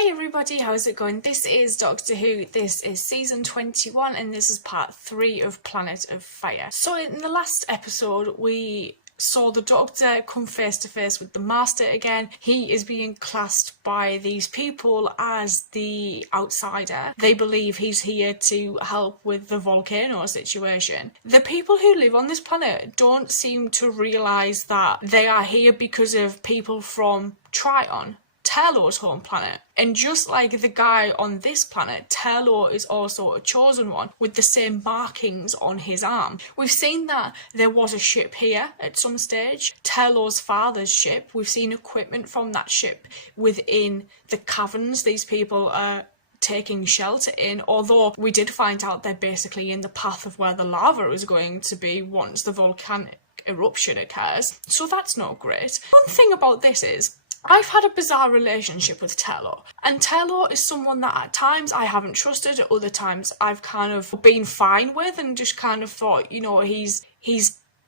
Hey everybody, how's it going? This is Doctor Who, this is season 21 and this is part 3 of Planet of Fire. So in the last episode we saw the Doctor come face to face with the Master again. He is being classed by these people as the outsider. They believe he's here to help with the volcano situation. The people who live on this planet don't seem to realise that they are here because of people from Triton, Turlough's home planet. And just like the guy on this planet, Turlough is also a chosen one with the same markings on his arm. We've seen that there was a ship here at some stage, Turlough's father's ship. We've seen equipment from that ship within the caverns these people are taking shelter in, although we did find out they're basically in the path of where the lava is going to be once the volcanic eruption occurs. So that's not great. One thing about this is, I've had a bizarre relationship with Turlough, and Turlough is someone that at times I haven't trusted, at other times I've kind of been fine with and just kind of thought, you know, he's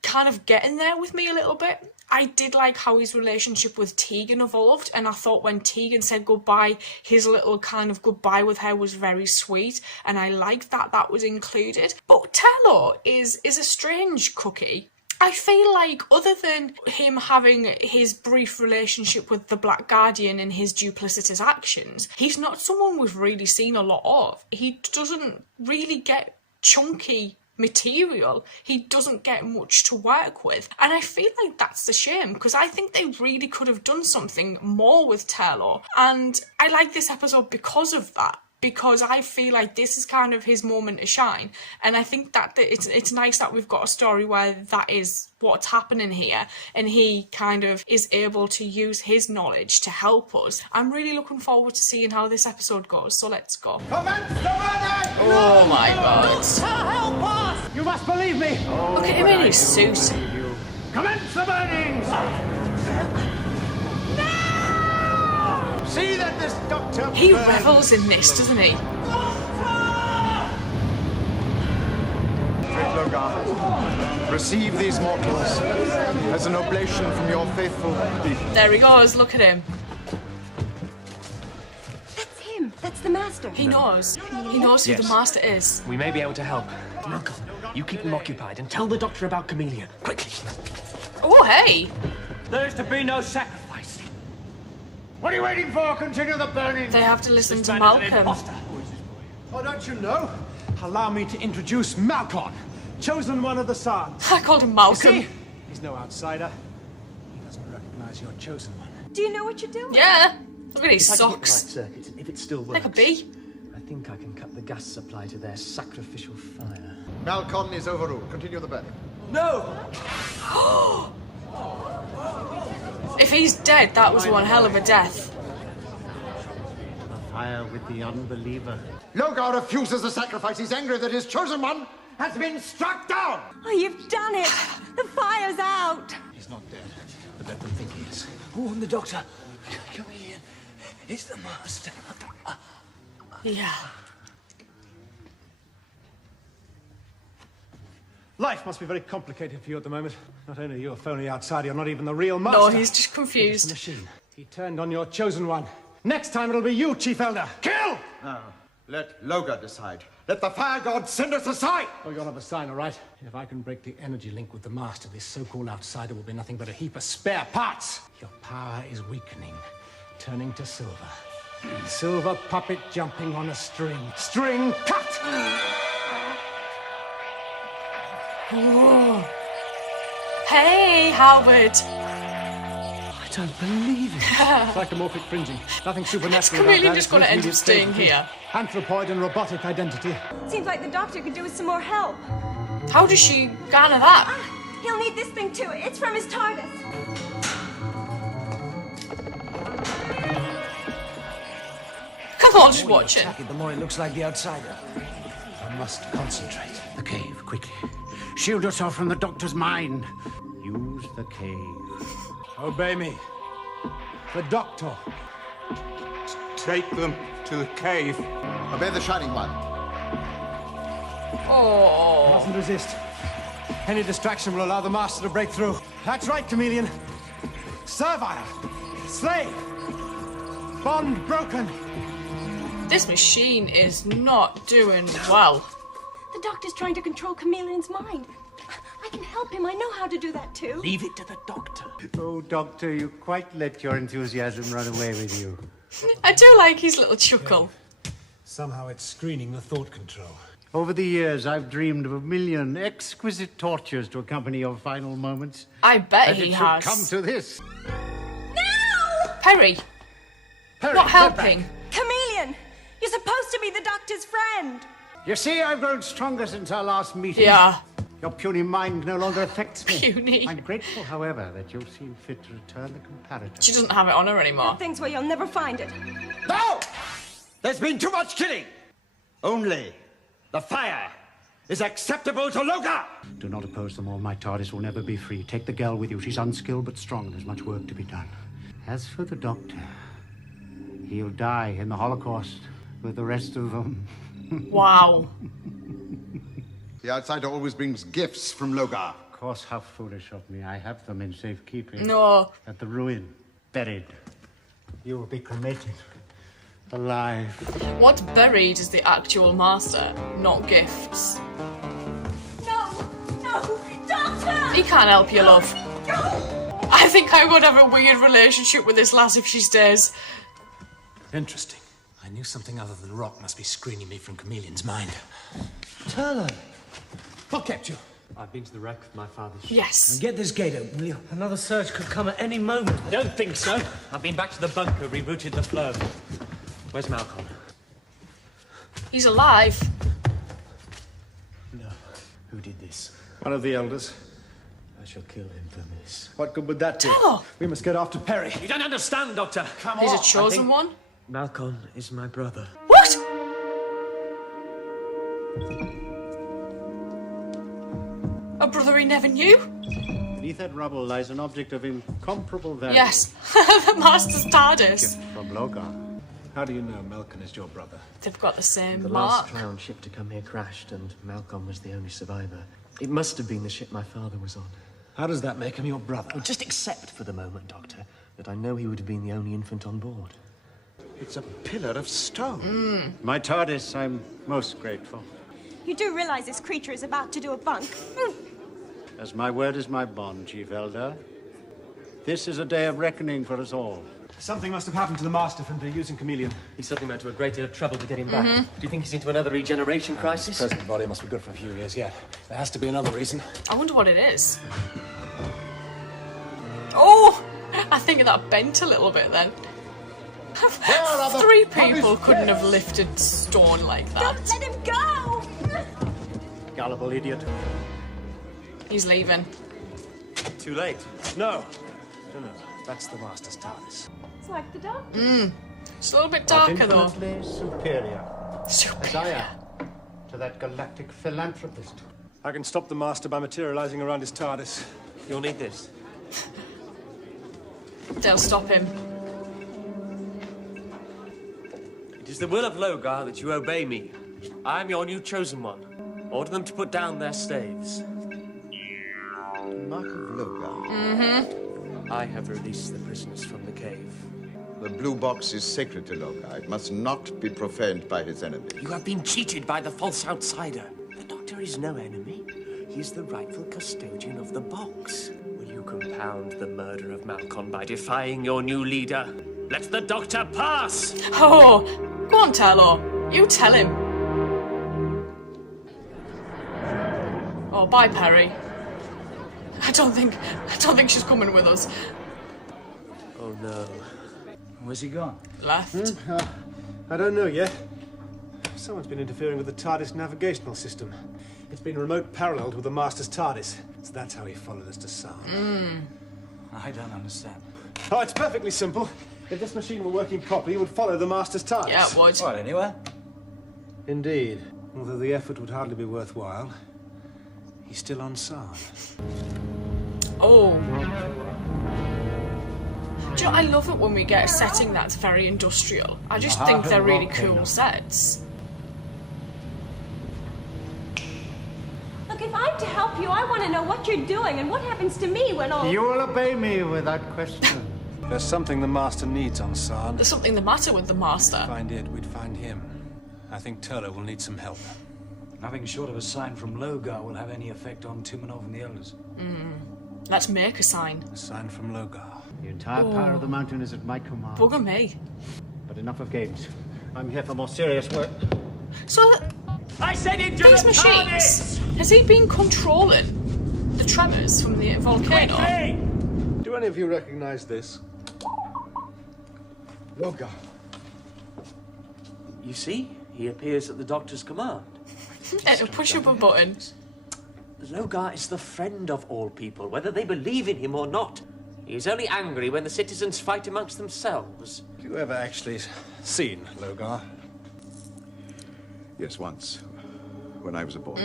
kind of getting there with me a little bit. I did like how his relationship with Tegan evolved, and I thought when Tegan said goodbye, his little kind of goodbye with her was very sweet, and I liked that that was included. But Turlough is a strange cookie. I feel like other than him having his brief relationship with the Black Guardian and his duplicitous actions, he's not someone we've really seen a lot of. He doesn't really get chunky material. He doesn't get much to work with. And I feel like that's a shame, because I think they really could have done something more with Turlough. And I like this episode because of that, because I feel like this is kind of his moment to shine. And I think that it's nice that we've got a story where that is what's happening here, and he kind of is able to use his knowledge to help us. I'm really looking forward to seeing how this episode goes, so let's go. Oh my god. Help us! You must believe me! Look at him in his suit. Commence the burnings! See that this doctor He revels in this, doesn't he? Turlough, receive these mortals as an oblation from your faithful people. There he goes, look at him. That's him. That's the Master. He knows. He knows who the Master is. We may be able to help. Malcolm, you keep them occupied and tell the Doctor about Chameleon. Quickly. Oh, hey. There's to be no sacrifice. What are you waiting for? Continue the burning. They have to listen to Malcolm. Oh, don't you know? Allow me to introduce Malcolm, chosen one of the Sun. I called him Malcolm. See? He's no outsider. He doesn't recognize your chosen one. Do you know what you're doing? Yeah. Look at his If I can get socks. right circuits, and if it still works, Like a bee. I think I can cut the gas supply to their sacrificial fire. Malcolm is overruled. Continue the burning. No! If he's dead, that was one hell of a death. Fire with the unbeliever. Logar refuses the sacrifice. He's angry that his chosen one has been struck down. Oh, you've done it. The fire's out. He's not dead, but let them think he is. Warn the doctor. Chameleon is the Master. Yeah. Life must be very complicated for you at the moment. Not only are you a phony outsider, you're not even the real Master. No, he's just It's the confused. machine. He turned on your chosen one. Next time it'll be you, Chief Elder. Kill! No, let Logar decide. Let the fire god send us a sign. Oh, you'll have a sign, all right? If I can break the energy link with the Master, this so-called outsider will be nothing but a heap of spare parts. Your power is weakening, turning to silver. Silver puppet jumping on a string. String cut! Whoa. Hey, Howard. I don't believe it. Psychomorphic fringing. Nothing supernatural. Chameleon just gonna end up staying here. Anthropoid and robotic identity. Seems like the Doctor could do with some more help. How does she garner that? Ah, he'll need this thing too. It's from his TARDIS. Come on, just watch it. The more it looks like the outsider. I must concentrate. The cave, quickly. Shield yourself from the Doctor's mind. Use the cave. Obey me. The Doctor. Take them to the cave. Obey the Shining One. Oh. Mustn't resist. Any distraction will allow the Master to break through. That's right, Chameleon. Servile. Slave. Bond broken. This machine is not doing well. The doctor's trying to control Chameleon's mind. I can help him. I know how to do that too. Leave it to the doctor. Oh, Doctor, you quite let your enthusiasm run away with you. I do like his little chuckle. Somehow it's screening the thought control. Over the years, I've dreamed of a million exquisite tortures to accompany your final moments. I bet And he it has. should come to this. No! Perry, Perry, not get helping. back. Chameleon! You're supposed to be the doctor's friend. You see, I've grown stronger since our last meeting. Yeah, Your puny mind no longer affects me. puny. I'm grateful, however, that you've seen fit to return the comparator. She doesn't have it on her anymore. Things where you'll never find it. No! There's been too much killing! Only the fire is acceptable to Loga! Do not oppose them all. My TARDIS will never be free. Take the girl with you. She's unskilled but strong, and there's much work to be done. As for the doctor, he'll die in the Holocaust with the rest of them. Wow. The outsider always brings gifts from Logar. Of course, how foolish of me. I have them in safekeeping. No. At the ruin, buried. You will be cremated. Alive. What's buried is the actual master, not gifts. No! No! Doctor! He can't help you, love. No! I think I would have a weird relationship with this lass if she stays. Interesting. I knew something other than rock must be screening me from Chameleon's mind. Turlough. What kept you? I've been to the wreck with my father's ship. Yes. Get this gate open, will you? Another surge could come at any moment. I don't think so. I've been back to the bunker, rerouted the flow. Where's Malcolm? He's alive. No. Who did this? One of the elders. I shall kill him for this. What good would that do? Turlough. We must get after Perry. You don't understand, Doctor. Come He's on. a chosen one. Malcolm is my brother. What? A brother he never knew? Beneath that rubble lies an object of incomparable value. Yes. The master's TARDIS. Gift from Logar. How do you know Malcolm is your brother? They've got the same The mark. last Crown ship to come here crashed, and Malcolm was the only survivor. It must have been the ship my father was on. How does that make him your brother? Well, just accept for the moment, Doctor, that I know he would have been the only infant on board. It's a pillar of stone. My TARDIS, I'm most grateful. You do realize this creature is about to do a bunk? As my word is my bond, Chief Elder. This is a day of reckoning for us all. Something must have happened to the master from using Chameleon. He suddenly went to a great deal of trouble to get him back. Do you think he's into another regeneration crisis? His present body must be good for a few years yet. There has to be another reason. I wonder what it is. Oh! I think that bent a little bit then. Three people couldn't have lifted stone like that. Don't let him go! Gullible idiot. He's leaving. Too late. No. No. That's the master's TARDIS. It's like the doctor. It's a little bit darker though. Infinitely superior. As I Superior. am to that galactic philanthropist. I can stop the master by materializing around his TARDIS. You'll need this. They'll stop him. It is the will of Logar that you obey me. I am your new chosen one. Order them to put down their staves. Mark of Logar. I have released the prisoners from the cave. The blue box is sacred to Logar. It must not be profaned by his enemies. You have been cheated by the false outsider. The Doctor is no enemy. He is the rightful custodian of the box. Will you compound the murder of Malcolm by defying your new leader? Let the Doctor pass! Oh, go on, Turlough. You tell him. Oh, bye, Perry. I don't think she's coming with us. Oh no. Where's he gone? Left. I don't know yet. Someone's been interfering with the TARDIS navigational system. It's been remote paralleled with the master's TARDIS. So that's how he followed us to Sarn. I don't understand. Oh, it's perfectly simple. If this machine were working properly, it would follow the master's TARDIS. Yeah, it would. What, anywhere? Indeed. Although the effort would hardly be worthwhile. He's still on Sarn. Oh. Do you know, I love it when we get a setting that's very industrial. I just think they're really cool sets. Look, if I'm to help you, I want to know what you're doing and what happens to me when all... You will obey me without question. There's something the Master needs on Sarn. There's something the matter with the Master. Find it, we'd find him. I think Turlough will need some help. Nothing short of a sign from Logar will have any effect on Tumanov and the Elders. Let's make a sign. A sign from Logar. The entire power of the mountain is at my command. Bugger me. But enough of games. I'm here for more serious work. So, I said into these the machines, has he been controlling the tremors from the volcano? Quickly! Do any of you recognize this? Logar. You see, he appears at the Doctor's command. And push up a button. Logar is the friend of all people, whether they believe in him or not. He is only angry when the citizens fight amongst themselves. Have you ever actually seen Logar? Yes, once. When I was a boy.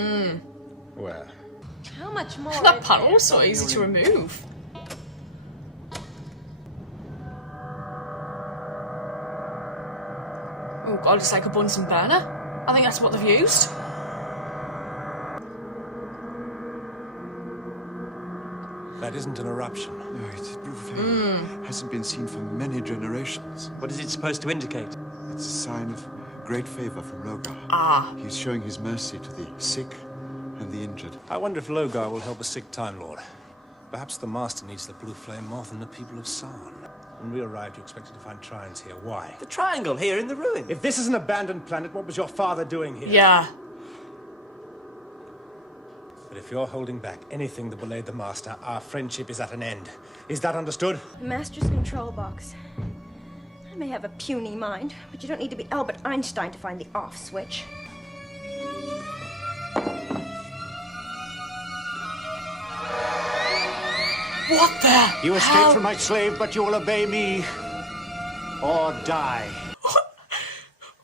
Where? How much more? That panel's so easy to remove. Oh god, it's like a Bunsen burner. I think that's what they've used. That isn't an eruption. No, it's blue flame. Hasn't been seen for many generations. What is it supposed to indicate? It's a sign of great favor from Logar. Ah. He's showing his mercy to the sick and the injured. I wonder if Logar will help a sick Time Lord. Perhaps the Master needs the blue flame more than the people of Sarn. When we arrived, you expected to find Trions here. Why? The triangle here in the ruin. If this is an abandoned planet, what was your father doing here? Yeah. But if you're holding back anything that will aid the Master, our friendship is at an end. Is that understood? The Master's control box. I may have a puny mind, but you don't need to be Albert Einstein to find the off switch. What the You escaped hell? from my slave, but you will obey me or die.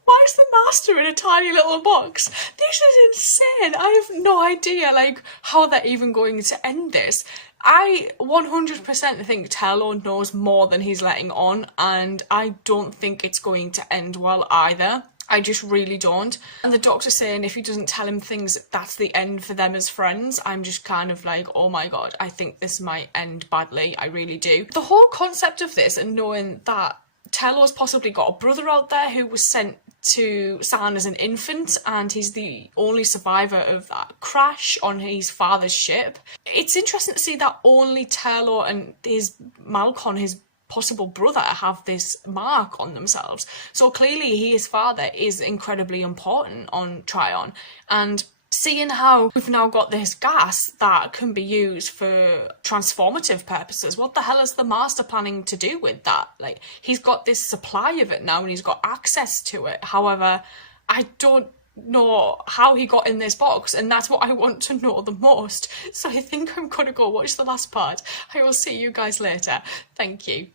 Why is the Master in a tiny little box? This is insane. I have no idea, like, how they're even going to end this. I 100% think Turlough knows more than he's letting on, and I don't think it's going to end well either. I just really don't. And the Doctor saying if he doesn't tell him things, that's the end for them as friends. I'm just kind of like, oh my god, I think this might end badly. I really do. The whole concept of this and knowing that Turlough's possibly got a brother out there who was sent to Sarn as an infant and he's the only survivor of that crash on his father's ship. It's interesting to see that only Turlough and his Malcolm, his possible brother, have this mark on themselves. So clearly his father is incredibly important on Tryon, and seeing how we've now got this gas that can be used for transformative purposes, what the hell is the Master planning to do with that? Like, he's got this supply of it now and he's got access to it. However, I don't know how he got in this box, and that's what I want to know the most. So I think I'm going to go watch the last part. I will see you guys later. Thank you.